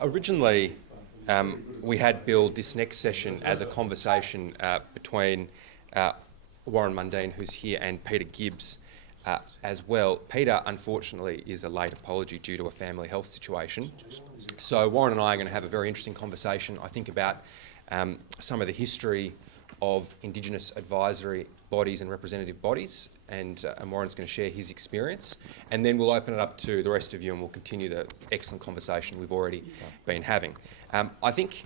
Originally, we had billed this next session as a conversation between Warren Mundine, who's here, and Peter Gibbs as well. Peter, unfortunately, is a late apology due to a family health situation. So Warren and I are going to have a very interesting conversation, I think, about some of the history of Indigenous advisory bodies and representative bodies, and Warren's going to share his experience, and then we'll open it up to the rest of you and we'll continue the excellent conversation we've already been having. I think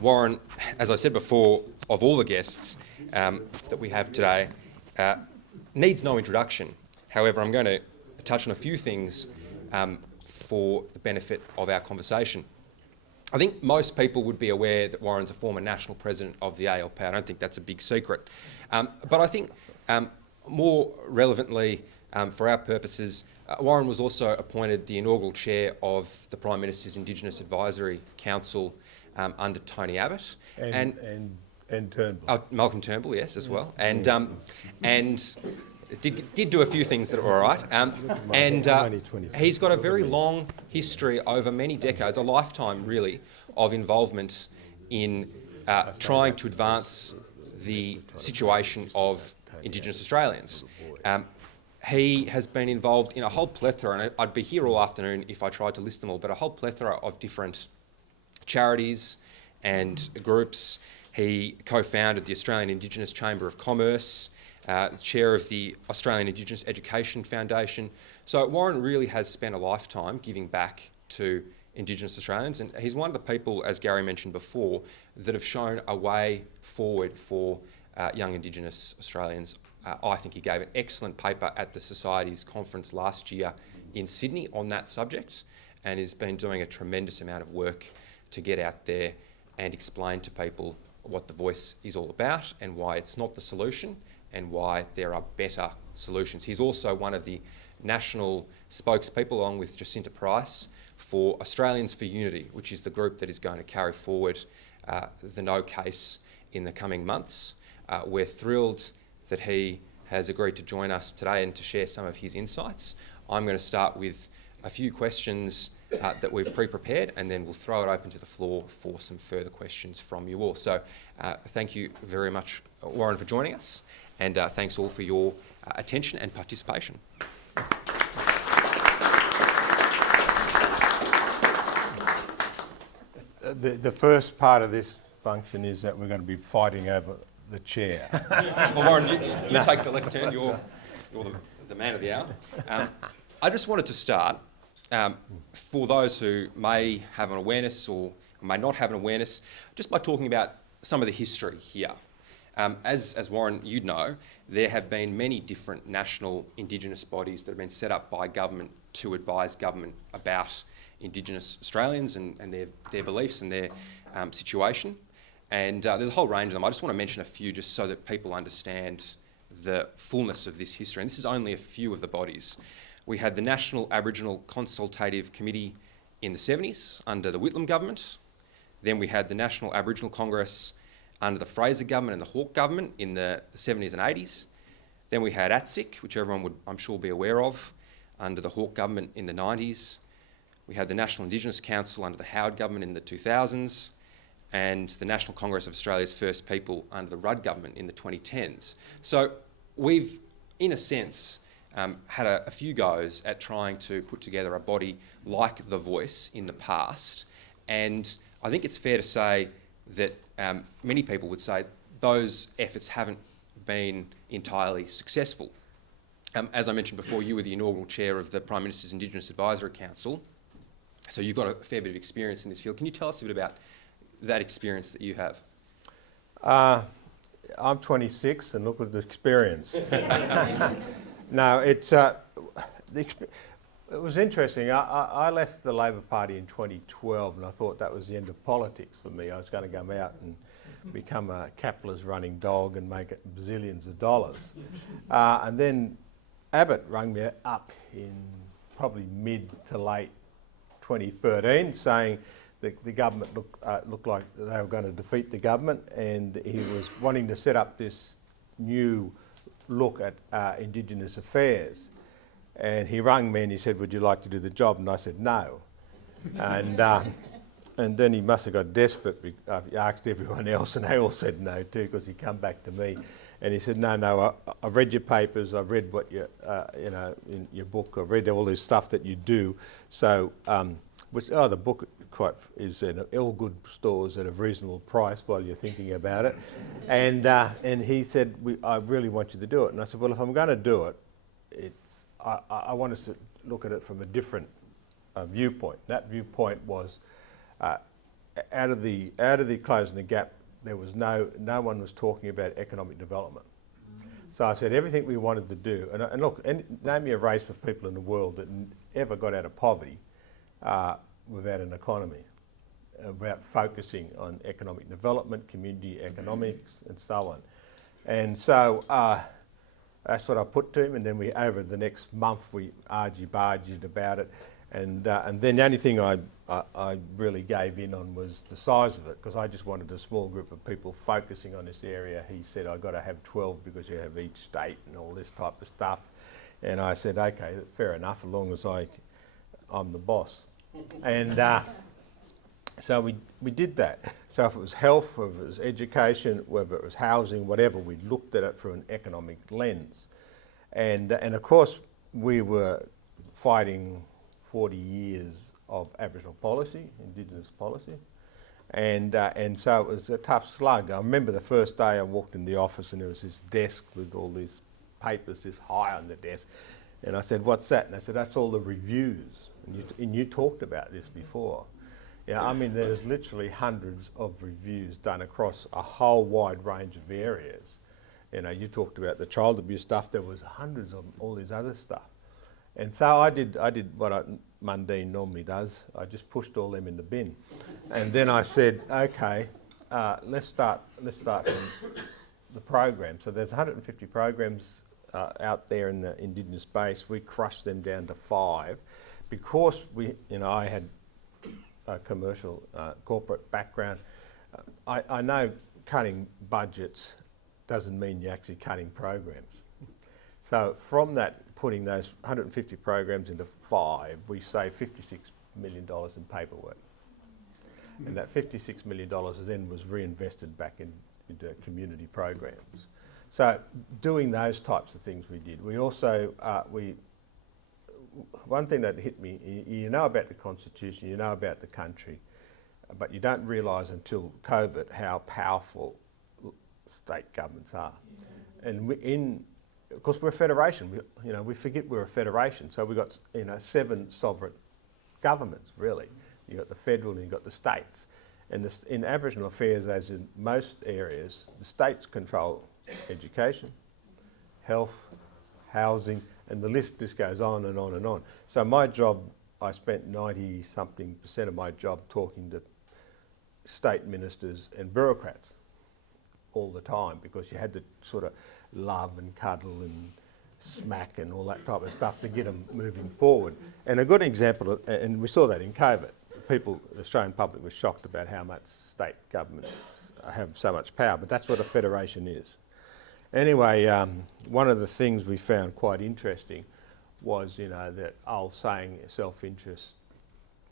Warren, as I said before, of all the guests that we have today, needs no introduction. However, I'm going to touch on a few things for the benefit of our conversation. I think most people would be aware that Warren's a former national president of the ALP. I don't think that's a big secret. But I think more relevantly for our purposes, Warren was also appointed the inaugural chair of the Prime Minister's Indigenous Advisory Council under Tony Abbott. And Turnbull. Malcolm Turnbull, yes, as well. And did do a few things that were all right. And he's got a very long history over many decades, a lifetime really, of involvement in trying to advance the situation of Indigenous Australians. He has been involved in a whole plethora, and I'd be here all afternoon if I tried to list them all, but a whole plethora of different charities and groups. He co-founded the Australian Indigenous Chamber of Commerce, chair of the Australian Indigenous Education Foundation. So Warren really has spent a lifetime giving back to Indigenous Australians, and he's one of the people, as Gary mentioned before, that have shown a way forward for young Indigenous Australians. I think he gave an excellent paper at the Society's conference last year in Sydney on that subject, and has been doing a tremendous amount of work to get out there and explain to people what the voice is all about and why it's not the solution and why there are better solutions. He's also one of the national spokespeople, along with Jacinta Price, for Australians for Unity, which is the group that is going to carry forward the No case in the coming months. We're thrilled that he has agreed to join us today and to share some of his insights. I'm going to start with a few questions that we've pre-prepared, and then we'll throw it open to the floor for some further questions from you all. So thank you very much, Warren, for joining us, and thanks all for your attention and participation. The first part of this function is that we're going to be fighting over the chair. Well, Warren, you take the left turn. You're the man of the hour. I just wanted to start, for those who may have an awareness or may not have an awareness, just by talking about some of the history here. As Warren, you'd know, there have been many different national Indigenous bodies that have been set up by government to advise government about Indigenous Australians and their beliefs and their situation. And there's a whole range of them. I just want to mention a few just so that people understand the fullness of this history. And this is only a few of the bodies. We had the National Aboriginal Consultative Committee in the 70s under the Whitlam government. Then we had the National Aboriginal Congress under the Fraser government and the Hawke government in the 70s and 80s. Then we had ATSIC, which everyone would, I'm sure, be aware of, under the Hawke government in the 90s. We had the National Indigenous Council under the Howard government in the 2000s, and the National Congress of Australia's First People under the Rudd government in the 2010s. So we've, in a sense, had a few goes at trying to put together a body like The Voice in the past, and I think it's fair to say that many people would say those efforts haven't been entirely successful. As I mentioned before, you were the inaugural chair of the Prime Minister's Indigenous Advisory Council, so you've got a fair bit of experience in this field. Can you tell us a bit about that experience that you have? I'm 26 and look at the experience. No, it was interesting. I left the Labor Party in 2012 and I thought that was the end of politics for me. I was going to come out and become a capitalist running dog and make it bazillions of dollars. And then Abbott rang me up in probably mid to late 2013 saying the government looked like they were going to defeat the government, and he was wanting to set up this new look at Indigenous affairs. And he rang me and he said, "Would you like to do the job?" And I said, "No." And then he must have got desperate. He asked everyone else, and they all said no too, because he come back to me, and he said, "No, I've read your papers. I've read what you in your book. I've read all this stuff that you do. So, the book is in all good stores at a reasonable price while you're thinking about it." And he said, "I really want you to do it." And I said, "Well, if I'm going to do it, I want us to look at it from a different viewpoint." That viewpoint was out of the Closing the Gap. There was no one was talking about economic development. So I said everything we wanted to do, and look, name me a race of people in the world that ever got out of poverty without an economy, about focusing on economic development, community economics, and so on. And so that's what I put to him, and then over the next month we argy-bargied about it, and then the only thing I really gave in on was the size of it, because I just wanted a small group of people focusing on this area. He said, "I've got to have 12 because you have each state and all this type of stuff." And I said, "Okay, fair enough, as long as I'm the boss." And so we did that. So if it was health, whether it was education, whether it was housing, whatever, we looked at it through an economic lens. And of course, we were fighting 40 years of Aboriginal policy, Indigenous policy, and so it was a tough slug. I remember the first day I walked in the office and there was this desk with all these papers this high on the desk, and I said, "What's that?" And they said, "That's all the reviews." And you talked about this before. I mean, there's literally hundreds of reviews done across a whole wide range of areas. You talked about the child abuse stuff. There was hundreds of all this other stuff. And so I did what Mundine normally does. I just pushed all them in the bin. And then I said, "Okay, let's start from the program." So there's 150 programs out there in the Indigenous space. We crushed them down to 5 because I had a commercial corporate background. I know cutting budgets doesn't mean you're actually cutting programs. So from that, putting those 150 programs into 5, we saved $56 million in paperwork. And that $56 million then was reinvested back into community programs. So doing those types of things we did. We also, one thing that hit me, you know about the Constitution, you know about the country, but you don't realise until COVID how powerful state governments are. And because we're a federation, we forget we're a federation. So we've got 7 sovereign governments, really. You've got the federal and you've got the states. And in Aboriginal affairs, as in most areas, the states control education, health, housing, and the list just goes on and on and on. So my job, I spent 90-something% of my job talking to state ministers and bureaucrats all the time, because you had to sort of love and cuddle and smack and all that type of stuff to get them moving forward. And a good example, and we saw that in COVID, the Australian public was shocked about how much state governments have so much power, but that's what a federation is. Anyway, one of the things we found quite interesting was, that old saying, self-interest.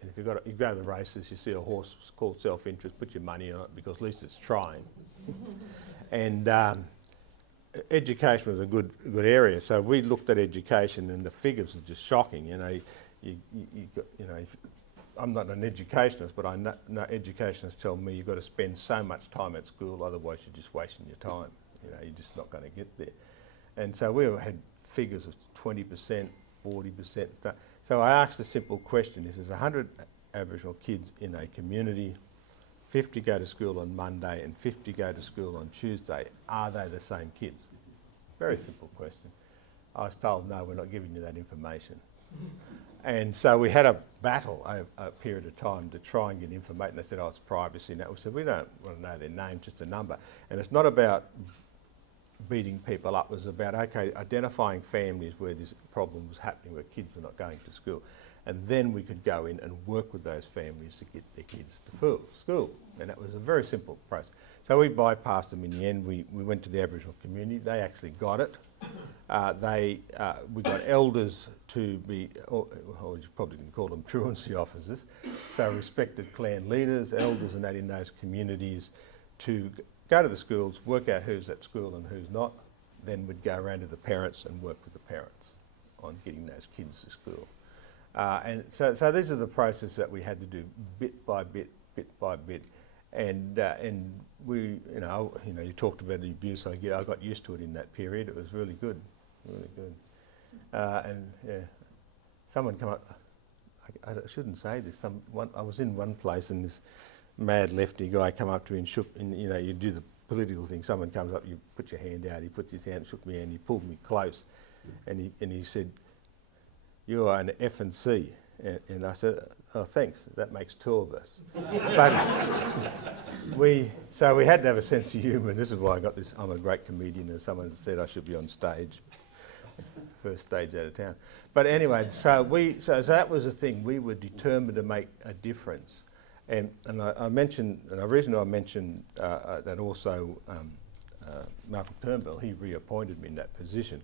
And if you go to the races, you see a horse called self-interest, put your money on it because at least it's trying. And education was a good area. So we looked at education, and the figures are just shocking. I'm not an educationist, but I know educationists tell me you've got to spend so much time at school, otherwise you're just wasting your time. You're just not going to get there. And so we had figures of 20%, 40%. So I asked a simple question. If there's 100 Aboriginal kids in a community, 50 go to school on Monday and 50 go to school on Tuesday, are they the same kids? Very simple question. I was told, no, we're not giving you that information. And so we had a battle over a period of time to try and get information. They said, oh, it's privacy. And we said, we don't want to know their name, just a number. And it's not about beating people up. It was about, okay, identifying families where this problem was happening, where kids were not going to school. and then we could go in and work with those families to get their kids to school. And that was a very simple process. So we bypassed them in the end. We went to the Aboriginal community. They actually got it. We got elders to be, or you probably can call them truancy officers, so respected clan leaders, elders and that in those communities, to go to the schools, work out who's at school and who's not. Then we'd go around to the parents and work with the parents on getting those kids to school. And so these are the processes that we had to do bit by bit by bit. And we, you talked about the abuse I got used to it in that period. It was really good, really good. And yeah, someone come up, I shouldn't say this, I was in one place and this mad lefty guy come up to me and shook, and you do the political thing, someone comes up, you put your hand out, he puts his hand, shook me and he pulled me close and he said, "You are an F and C." And I said, "Oh, thanks, that makes two of us." But we had to have a sense of humour, and this is why I got this, I'm a great comedian, and someone said I should be on stage, first stage out of town. But anyway, so that was the thing, we were determined to make a difference. And I mentioned, and the reason I mentioned that also Malcolm Turnbull, he reappointed me in that position,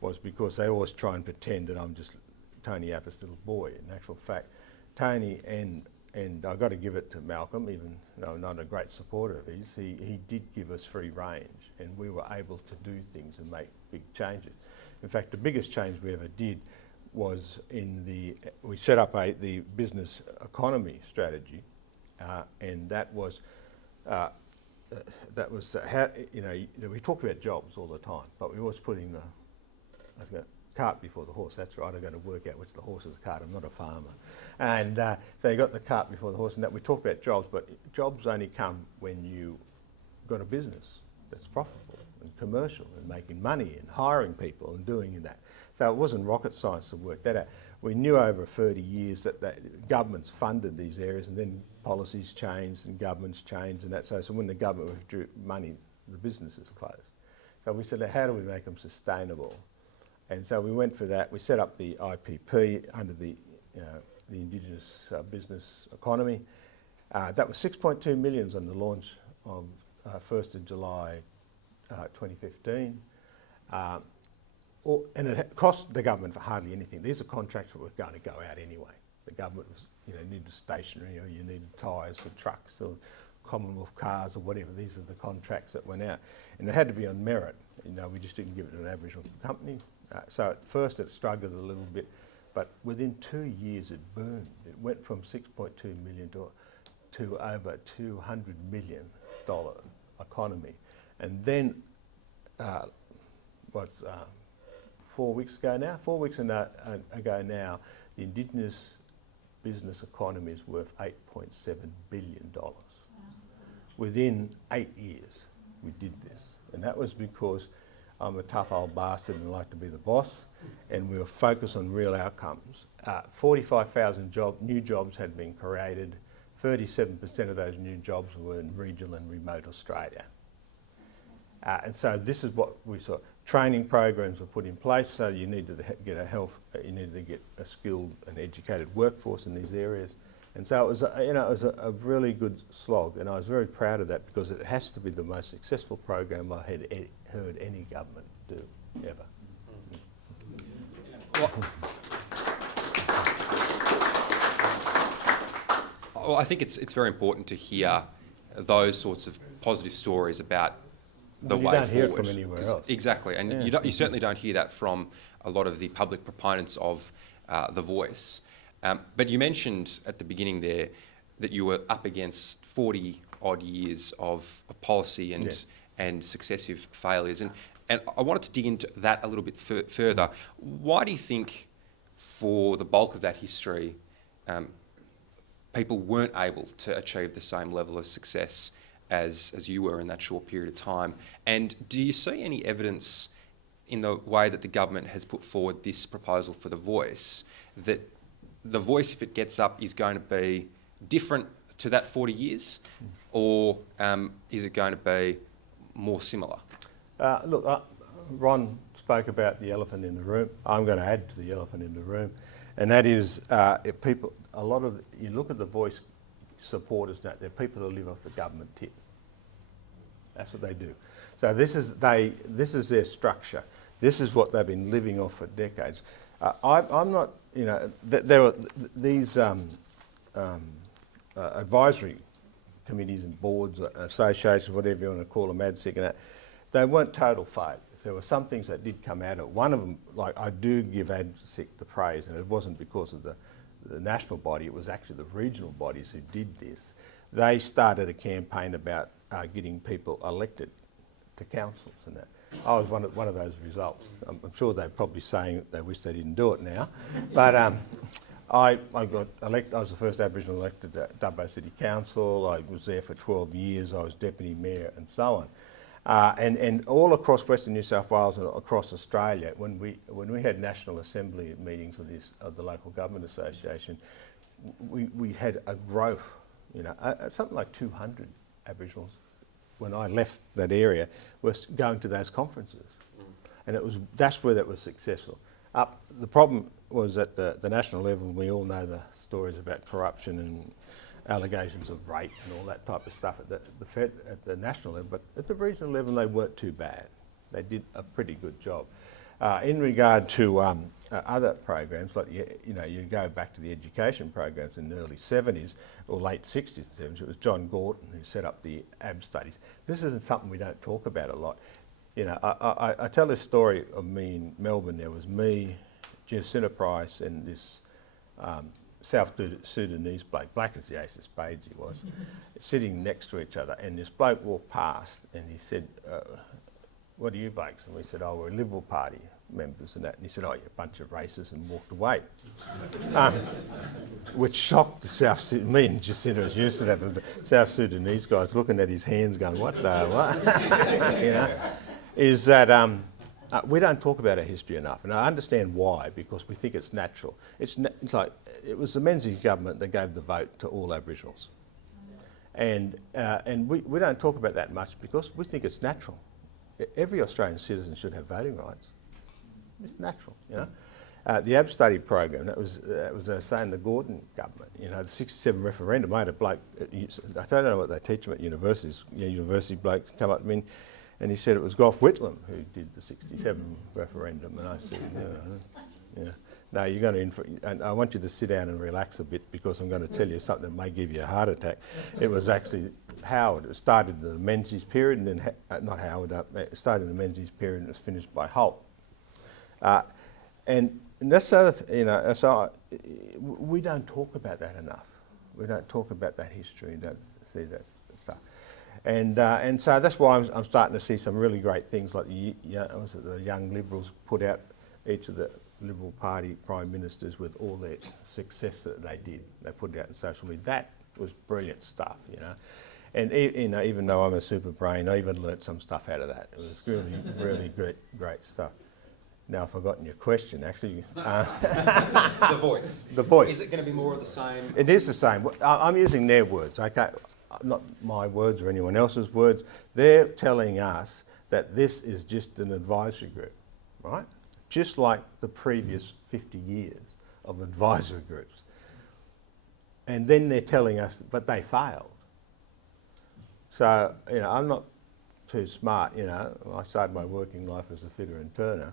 was because they always try and pretend that I'm just Tony Appice's little boy. In actual fact, Tony and I've got to give it to Malcolm, even though I'm not a great supporter of his, he did give us free range and we were able to do things and make big changes. In fact, the biggest change we ever did was we set up the business economy strategy, and that was how, we talked about jobs all the time, but we always putting the cart before the horse. That's right, I've got to work out which the horse is the cart. I'm not a farmer. And so you got the cart before the horse, and that we talk about jobs, but jobs only come when you got a business that's profitable and commercial and making money and hiring people and doing that. So it wasn't rocket science to work that out. We knew over 30 years that governments funded these areas, and then policies changed and governments changed and that. So when the government withdrew money, the businesses closed. So we said, how do we make them sustainable? And so we went for that. We set up the IPP under the Indigenous Business Economy. That was 6.2 million on the launch of 1st of July 2015. And it cost the government for hardly anything. These are contracts that were going to go out anyway. The government was, needed stationery, or you needed tyres for trucks or Commonwealth cars or whatever. These are the contracts that went out. And it had to be on merit. We just didn't give it to an Aboriginal company. So at first it struggled a little bit, but within 2 years it boomed. It went from 6.2 million to over $200 million economy. And then, 4 weeks ago now? 4 weeks ago now, the Indigenous business economy is worth $8.7 billion. Wow. Within 8 years we did this. And that was because I'm a tough old bastard and like to be the boss, and we were focused on real outcomes. 45,000 new jobs had been created. 37% of those new jobs were in regional and remote Australia. And so this is what we saw. Training programs were put in place, so you needed to get a skilled and educated workforce in these areas. And so it was, a really good slog, and I was very proud of that because it has to be the most successful program I had heard any government do ever. Well, I think it's very important to hear those sorts of positive stories about the way forward. You don't hear it from anywhere else. Exactly, and yeah. you certainly don't hear that from a lot of the public proponents of the voice. But you mentioned at the beginning there that you were up against 40 odd years of policy and successive failures. And I wanted to dig into that a little bit further. Why do you think, for the bulk of that history, people weren't able to achieve the same level of success as you were in that short period of time? And do you see any evidence in the way that the government has put forward this proposal for the voice that the voice, if it gets up, is going to be different to that 40 years, or is it going to be more similar? Look, Ron spoke about the elephant in the room. I'm going to add to the elephant in the room, and that is if people. A lot of you look at the Voice supporters now; they're people who live off the government tip. That's what they do. So this is their structure. This is what they've been living off for decades. I'm not, you know, there were these advisory committees and boards, associations, whatever you want to call them, ADSIC and that. They weren't total failures. There were some things that did come out of it. One of them, like I do give ADSIC the praise, and it wasn't because of the national body, it was actually the regional bodies who did this. They started a campaign about getting people elected to councils and that. I was one of those results. I'm sure they're probably saying they wish they didn't do it now. But I got elected. I was the first Aboriginal elected to Dubbo City Council. I was there for 12 years. I was deputy mayor and so on. And all across Western New South Wales and across Australia, when we had National Assembly meetings of the Local Government Association, we had a growth, you know, something like 200 Aboriginals when I left that area was going to those conferences. And that's where that was successful. The problem was at the national level. We all know the stories about corruption and allegations of rape and all that type of stuff at the national level, but at the regional level they weren't too bad. They did a pretty good job. In regard to other programs, like you go back to the education programs in the early 70s or late 60s and 70s, it was John Gorton who set up the AB studies. This isn't something we don't talk about a lot. You know, I tell this story of me in Melbourne. There was me, Jacinta Price, and this South Sudanese bloke, black as the ace of spades he was, sitting next to each other, and this bloke walked past and he said, what are you blokes? And we said, oh, we're Liberal Party members and that. And he said, oh, you're a bunch of racists, and walked away. Which shocked the me and Jacinta was used to that, but the South Sudanese guys looking at his hands going, what the what? You know, is that we don't talk about our history enough. And I understand why, because we think it's natural. It's like, it was the Menzies government that gave the vote to all Aboriginals. And we don't talk about that much because we think it's natural. Every Australian citizen should have voting rights. It's natural, you know. The AB study program, that was saying the Gordon government, you know, the 67 referendum. I had a bloke, I don't know what they teach them at universities, university bloke come up to me and he said it was Gough Whitlam who did the 67 referendum. And I said, no, you're going to, and I want you to sit down and relax a bit because I'm going to tell you something that may give you a heart attack. It was actually Howard. It started in the Menzies period, and then, not Howard, it started in the Menzies period and it was finished by Holt. And that's the other you know, so we don't talk about that enough. We don't talk about that history, don't see that stuff. And so that's why I'm starting to see some really great things like the Young Liberals put out each of the Liberal Party Prime Ministers with all their success that they did. They put it out in social media. That was brilliant stuff, you know. And even though I'm a super brain, I even learnt some stuff out of that. It was really, really great stuff. Now I've forgotten your question, actually. The voice. The voice. Is it going to be more of the same? It is the same. I'm using their words, okay? Not my words or anyone else's words. They're telling us that this is just an advisory group, right? Just like the previous 50 years of advisory groups. And then they're telling us, but they failed. So, you know, I'm not too smart, you know. I started my working life as a fitter and turner.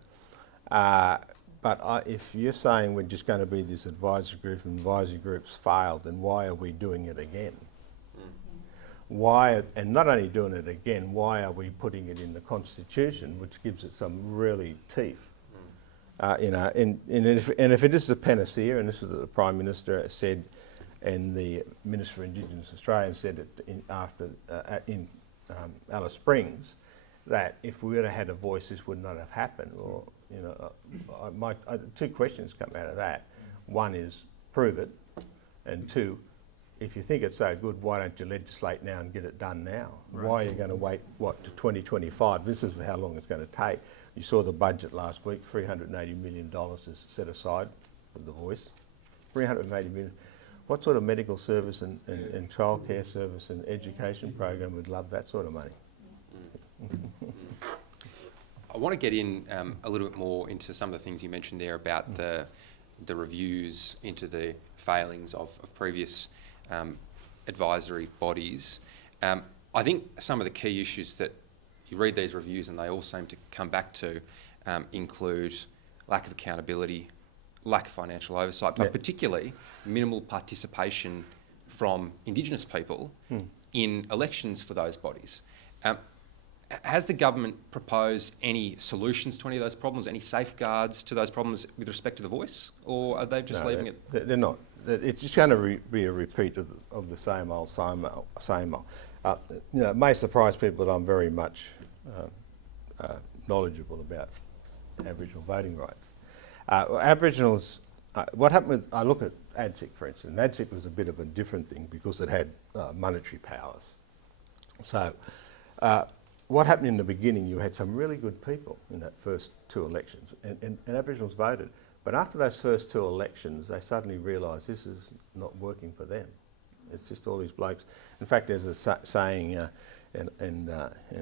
But if you're saying we're just going to be this advisory group and advisory groups failed, then why are we doing it again? Why, and not only doing it again, why are we putting it in the Constitution, which gives it some really teeth? You know, and if it is a panacea, and this is what the Prime Minister said, and the Minister for Indigenous Australia said it after Alice Springs, that if we would have had a voice, this would not have happened. Or, you know, two questions come out of that. One is prove it, and two, if you think it's so good, why don't you legislate now and get it done now? Right. Why are you going to wait, to 2025? This is how long it's going to take. You saw the budget last week, $380 million is set aside for the voice. $380 million. What sort of medical service and childcare service and education program would love that sort of money? I want to get in a little bit more into some of the things you mentioned there about the reviews into the failings of previous advisory bodies. I think some of the key issues that you read these reviews and they all seem to come back to include lack of accountability, lack of financial oversight, but particularly minimal participation from Indigenous people in elections for those bodies. Has the government proposed any solutions to any of those problems, any safeguards to those problems with respect to the voice, or are they just leaving it? They're not. It's just going to be a repeat of the same old. It may surprise people that I'm very much knowledgeable about Aboriginal voting rights. Aboriginals, what happened with, I look at ADSIC for instance. ADSIC was a bit of a different thing because it had monetary powers. So what happened in the beginning, you had some really good people in that first two elections, and Aboriginals voted. But after those first two elections, they suddenly realised this is not working for them. It's just all these blokes. In fact, there's a saying, and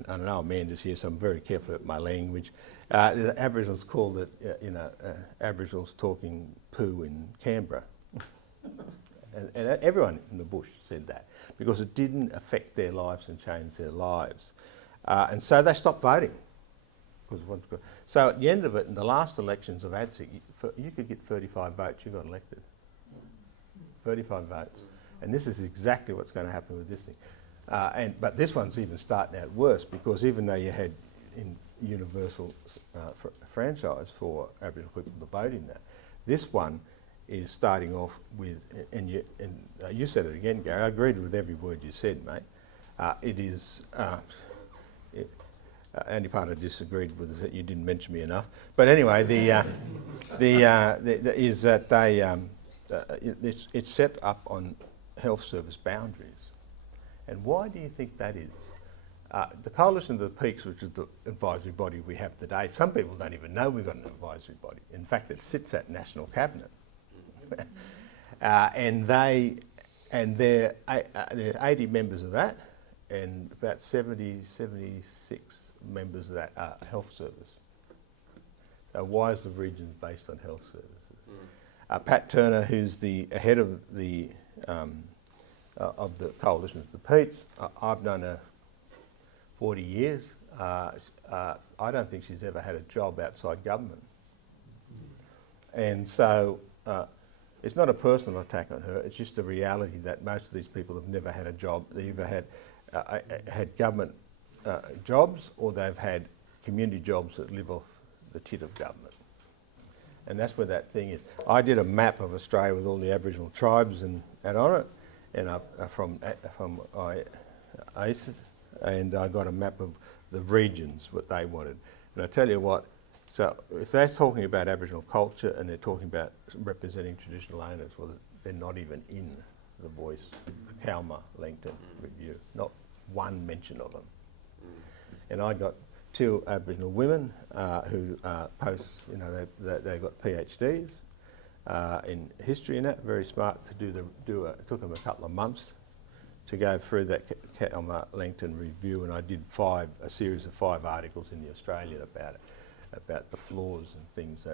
I know Amanda's here, so I'm very careful with my language. The Aboriginals called it, Aboriginals talking poo in Canberra. and everyone in the bush said that because it didn't affect their lives and change their lives. And so they stopped voting. So at the end of it, in the last elections of ADSIC, you could get 35 votes, you got elected. 35 votes. And this is exactly what's going to happen with this thing. But this one's even starting out worse because even though you had universal franchise for Aboriginal people to vote in that, this one is starting off with, and you said it again, Gary, I agreed with every word you said, mate. It is, only part I disagreed with is that you didn't mention me enough. But anyway, is that they, it's set up on health service boundaries. And why do you think that is? The Coalition of the Peaks, which is the advisory body we have today, some people don't even know we've got an advisory body. In fact, it sits at National Cabinet. And there are 80 members of that, and about 76 members of that are health service. So why is the region based on health services? Pat Turner, who's the head of the Coalition of the Peaks, I've known her 40 years. I don't think she's ever had a job outside government. And so it's not a personal attack on her, it's just a reality that most of these people have never had a job. They either had government jobs or they've had community jobs that live off the tit of government. And that's where that thing is. I did a map of Australia with all the Aboriginal tribes and on it, and from ACE, and I got a map of the regions, what they wanted. And I tell you what, so if they're talking about Aboriginal culture and they're talking about representing traditional owners, well, they're not even in the Voice, the Kalma Langton review, not one mention of them. And I got two Aboriginal women who they got PhDs in history and that, very smart to it took them a couple of months to go through that Kalma Langton review, and I did a series of 5 articles in the Australian about the flaws and things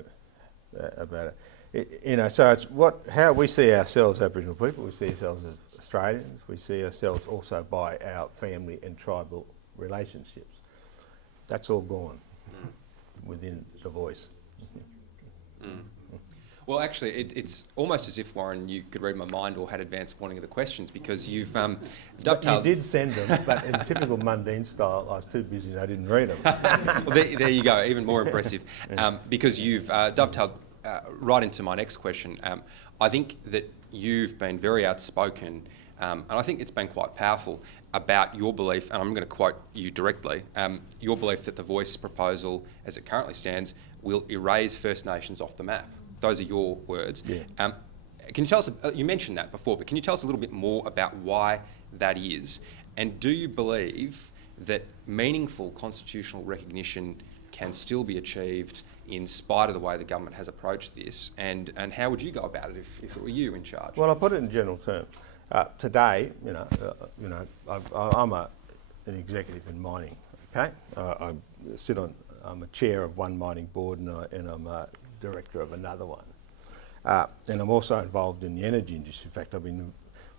about it. So it's how we see ourselves, Aboriginal people. We see ourselves as Australians. We see ourselves also by our family and tribal relationships. That's all gone within the Voice. Well, actually, it's almost as if, Warren, you could read my mind or had advance warning of the questions because you've dovetailed... You did send them, but in typical Mundine style, I was too busy and I didn't read them. Well, there you go, even more impressive. Because you've dovetailed right into my next question. I think that you've been very outspoken, and I think it's been quite powerful, about your belief, and I'm going to quote you directly, your belief that the Voice proposal, as it currently stands, will erase First Nations off the map. Those are your words. Yeah. Can you tell us, you mentioned that before, but can you tell us a little bit more about why that is? And do you believe that meaningful constitutional recognition can still be achieved in spite of the way the government has approached this? And how would you go about it if it were you in charge? Well, I'll put it in general terms. Today, I'm an executive in mining. Okay, I'm a chair of one mining board and I'm a director of another one. And I'm also involved in the energy industry. In fact,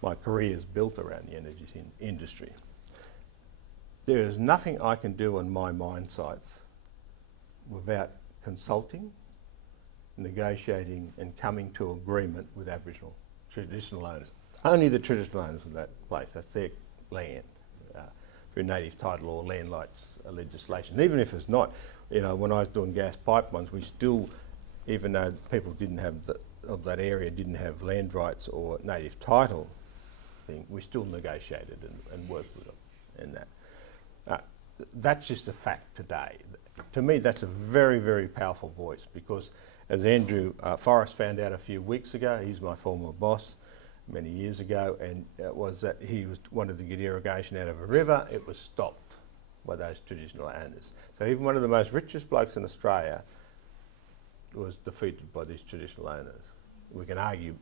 my career is built around the energy industry. There is nothing I can do on my mine sites without consulting, negotiating and coming to agreement with Aboriginal traditional owners. Only the traditional owners of that place, that's their land, through native title or land rights legislation. Even if it's not, when I was doing gas pipelines, we still, even though people of that area didn't have land rights or native title thing, we still negotiated and worked with them in that. That's just a fact today. To me, that's a very, very powerful voice, because as Andrew Forrest found out a few weeks ago, he's my former boss many years ago, and was that he wanted to get irrigation out of a river. It was stopped by those traditional owners. So even one of the most richest blokes in Australia was defeated by these traditional owners. We can argue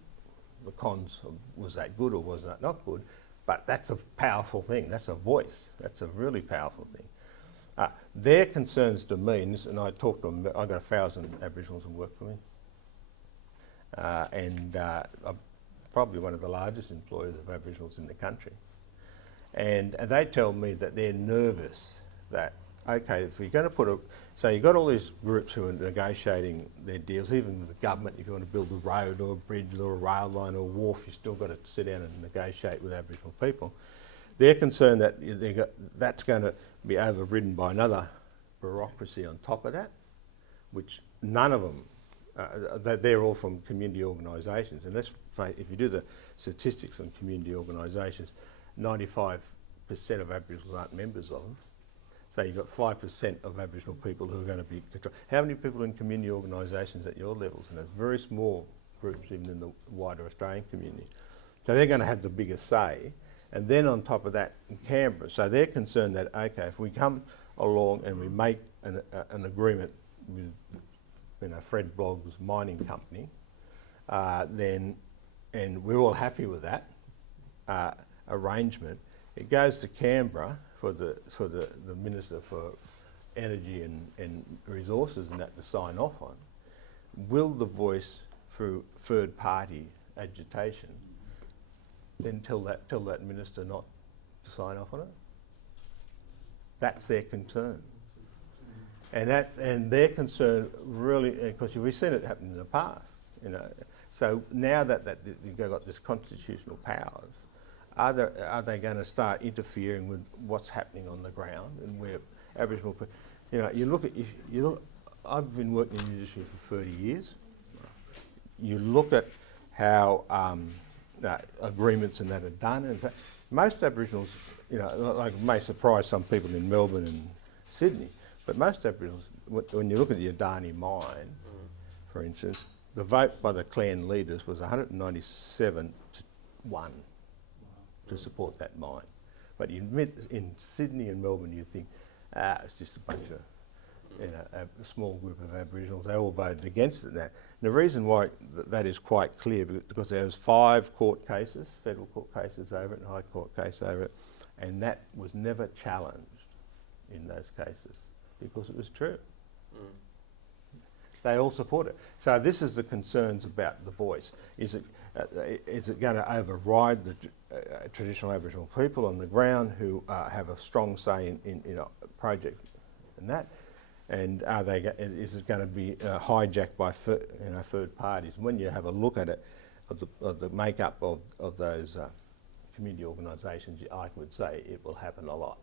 the cons of was that good or was that not good, but that's a powerful thing. That's a voice. That's a really powerful thing. Their concerns to me, and I talk to them, I've got 1,000 Aboriginals who work for me, and I'm probably one of the largest employers of Aboriginals in the country. And they tell me that they're nervous that, okay, if you're going to so you've got all these groups who are negotiating their deals, even with the government, if you want to build a road or a bridge or a rail line or a wharf, you've still got to sit down and negotiate with Aboriginal people. They're concerned that that's going to be overridden by another bureaucracy on top of that, which none of them, they're all from community organisations. And if you do the statistics on community organisations, 95% of Aboriginals aren't members of them. So you've got 5% of Aboriginal people who are going to be controlled. How many people in community organisations at your levels? And it's very small groups, even in the wider Australian community. So they're going to have the biggest say. And then on top of that, in Canberra, so they're concerned that, okay, if we come along and we make an agreement with Fred Blogg's mining company, then, and we're all happy with that arrangement, it goes to Canberra for the Minister for Energy and Resources and that to sign off on. Will the voice through third party agitation then tell that minister not to sign off on it? That's their concern. And their concern really, because we've seen it happen in the past, So now that you've got this constitutional powers, are they going to start interfering with what's happening on the ground and where Aboriginal people, I've been working in the industry for 30 years. You look at how agreements and that are done. In fact, most Aboriginals, like it may surprise some people in Melbourne and Sydney, but most Aboriginals, when you look at the Adani mine, for instance, the vote by the clan leaders was 197 to 1 to support that mine. But in Sydney and Melbourne, you think, it's just a bunch of, a small group of Aboriginals, they all voted against it. And the reason why that is quite clear, because there was 5 court cases, federal court cases over it and high court case over it, and that was never challenged in those cases because it was true. They all support it. So this is the concerns about the voice. Is it going to override the traditional Aboriginal people on the ground who have a strong say in a project and that? And is it going to be hijacked by third parties? When you have a look at it, of the makeup of those community organisations, I would say it will happen a lot.